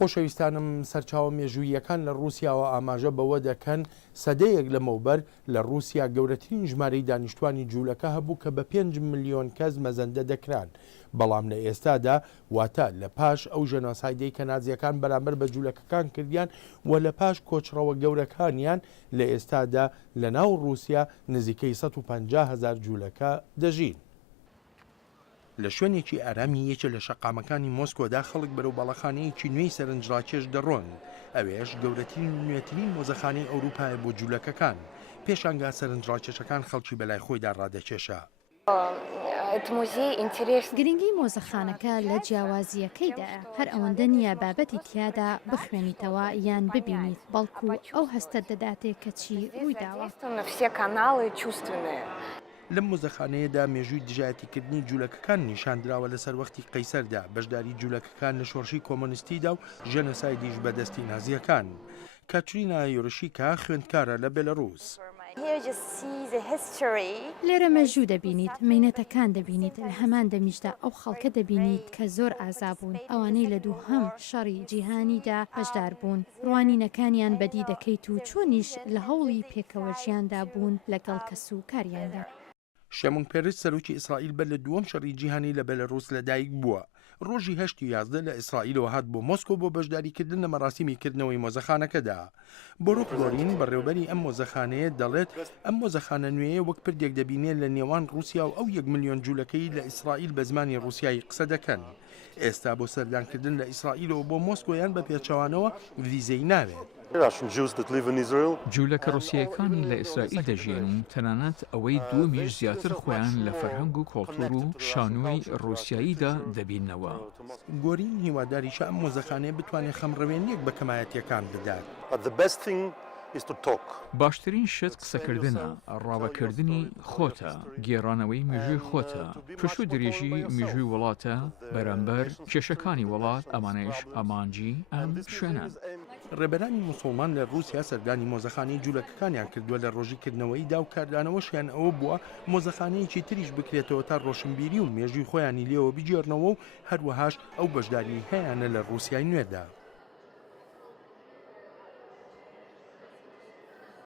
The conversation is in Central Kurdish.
خۆشەویستانم سەرچاوە مێژوویەکان لە رووسیاوە ئاماژە بەوە دەکەن سەدەیەک لەمەوبەر لە رووسیا گەورەترین ژمارەی دانیشتوانی جوولەکە هەبوو کە بە 5 ملیۆن کەس مەزەندە دەکران، بەڵام لە ئێستادا واتە لە پاش ئەو ژەنۆسایدەی کە نازیەکان بەرامبەر بە جوولەکەکان کردیان و لە پاش کۆچڕەوە گەورەکانیان لە ئێستادا لە ناو رووسیا نزیکەی 150,000 جوولەکە دەژین. لە شوێنێکی ئارامی یەکێ لە شەقامەکانی مۆسکۆدا خەڵک بەرەو باڵەخانەیەکی نوێی سەرنجڕاکێش دەڕۆن، ئەوێش گەورەترین و نوێترین مۆزەخانەی ئەوروپایە بۆ جوولەکەکان. پێشانگا سەرنجڕاکێشەکان خەڵکی بەلای خۆیدا ڕادەکێشە. گرنگی مۆزەخانەکە لە جیاوازیەکەیدایە، هەر ئەوەندە نییە بابەتی تیادا بخوێنیتەوە یان ببینیت، بەڵکو ئەو هەستە دەداتێت کە چی ڕوویداوە. لەم مۆزەخانەیەدا مێژووی دژایەتیکردنی جوولەکەکان نیشاندراوە لەسەر وەختی قەیسەردا، بەشداری جوولەکەکان لە شۆڕشی کۆمۆنیستیدا و ژەنۆسایدیش بەدەستی نازیەکان. کاترینا یۆرۆشیکا خوێندکارە لە بێلەڕووس. لێرە مەژوو دەبینیت، مینەتەکان دەبینیت، لە هەمان دەمیشدا ئەو خەڵکە دەبینیت کە زۆر ئازابوون، ئەوانەی لە دووهەم شەڕی جیهانیدا هەشدار بوون، ڕوانینەکانیان بەدی دەکەیت و چۆنیش لە هەوڵی پێکەوە ژیاندا بوون لەگەڵ کەس و کاریاندا. شەمۆن پێرس سەرۆکی ئیسرائیل بە لە دووەم شەڕی جیهانی لە بێلەڕووس لەدایک بووە. ڕۆژی 8 یازدە لە ئیسرائیلەوە هات بۆ مۆسکۆ بۆ بەشداریکردن لە مەراسیمیکردنەوەی مۆزەخانەکەدا. بۆڕۆک گۆرین بەڕێوەبەری ئەم مۆزەخانەیە دەڵێت ئەم مۆزەخانە نوێیە وەک پردێک دەبینێت لە نێوان رووسیا و ئەو 1 ملیۆن جوولەکەی لە ئیسرائیل بە زمانی رووسیایی قسە دەکەن. ئێستا بۆ سەردانکردن لە ئیسرائیلەوە بۆ مۆسکۆیان بە پێچەوانەوە ڤیزەی ناوێت. جوولەکە رووسیەکانی لە ئیسرائیل دەژێن و تەنانەت ئەوەی دووەمیش زیاتر خۆیان لە فەرهەنگ و کۆڵتور و شانۆی رووسیاییدا دەبینەوە. گۆرین هیواداریشە ئەم مۆزەخانەیە بتوانێت خەمڕەوێنێک بە کەمایەتیەکان بدات. باشترین شت قسەکردنە، ڕاوەکردنی خۆتە، گێڕانەوەی مێژووی خۆتە، پشت و درێژی مێژووی وڵاتە بەرامبەر کێشەکانی وڵات، ئەمانەش ئامانجی ئەم شوێنان. ڕێبەرانی موسڵمان لە رووسیا سەردانی مۆزەخانەی جوولەکەکانیان کردووە لە ڕۆژیکردنەوەیدا و کاردانەوەشیان ئەوە بووە مۆزەخانەیەکی تریش بکرێتەوە تا ڕۆشنبیری و مێژووی خۆیانی لێەوە بجێڕنەوە و هەروەهاش ئەو بەشداری هەیەیانە لە رووسیای نوێدا.